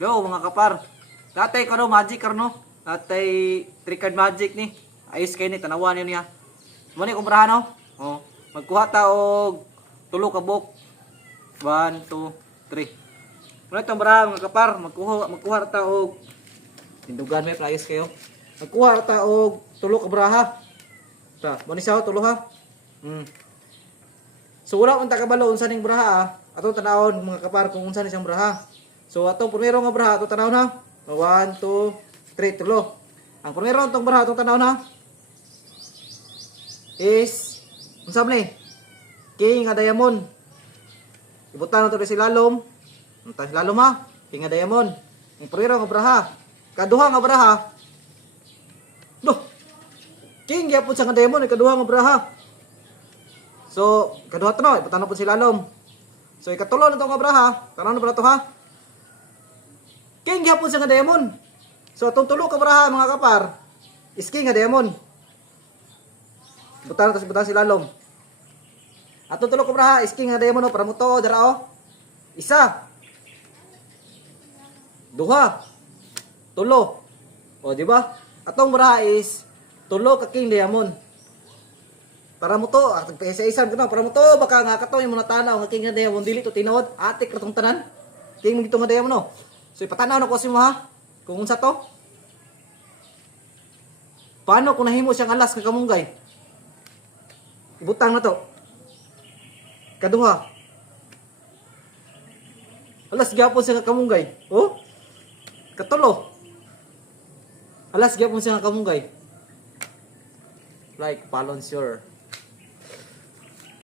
Go mga kapar. Datay kano magic karno. Datay trick card magic ni. Ayos kay ni tanawan niya. Mo ni kumprahan no. Oh, magkuha ta og tulo ka book. 1 2 3. Muna itong baraha mga kapar, magkuha ta og tindugan may players kayo. Magkuha ta og tulo ka baraha. Sa, mo ni saw tulo ha. So wala unta kabalo unsa ning baraha atong tanawon mga kapar kung unsa ni siyang baraha. So atong primero nga baraha atong tanawon ha. 1 2 3 tulo. Ang primero atong baraha atong tanawon ha is unsa man ni? King nga diamond. Ibutan nato si lalom. Unta si lalom ha. King nga diamond. Ang primero nga baraha. Kaduha nga baraha. Duh. King gyapon sa nga diamond kaduha nga baraha. So, kaduha to no, ibutan na po si lalom. So, ikatulo na ito nga baraha. Tanaw na pala ito ha. King gyapon sa nga diamond. So, itong tulo ka baraha mga kapar is king nga diamond. Ibutan na si lalom. Atong tulo ka baraha is king nga diamond para mo to, dara o. Isa. Duha. Tulo. O, di ba? Atong baraha is tulo ka king diamond. Para mo to, isa-isa ko para mo to baka nga kato yung mga tanaw nga king nga diamond dili to tinuod, atik ratong tanan. King mo gito nga diamond no. So ipatanaw na ko si mo ha. Kung unsa to? Paano kung nahimo siyang alas ka kamunggay? Ibutang na to. Kaduha. Alas gyapon siya nga kamunggay. Oh? Katulo. Alas gyapon siya nga kamunggay. Like Palon Sure.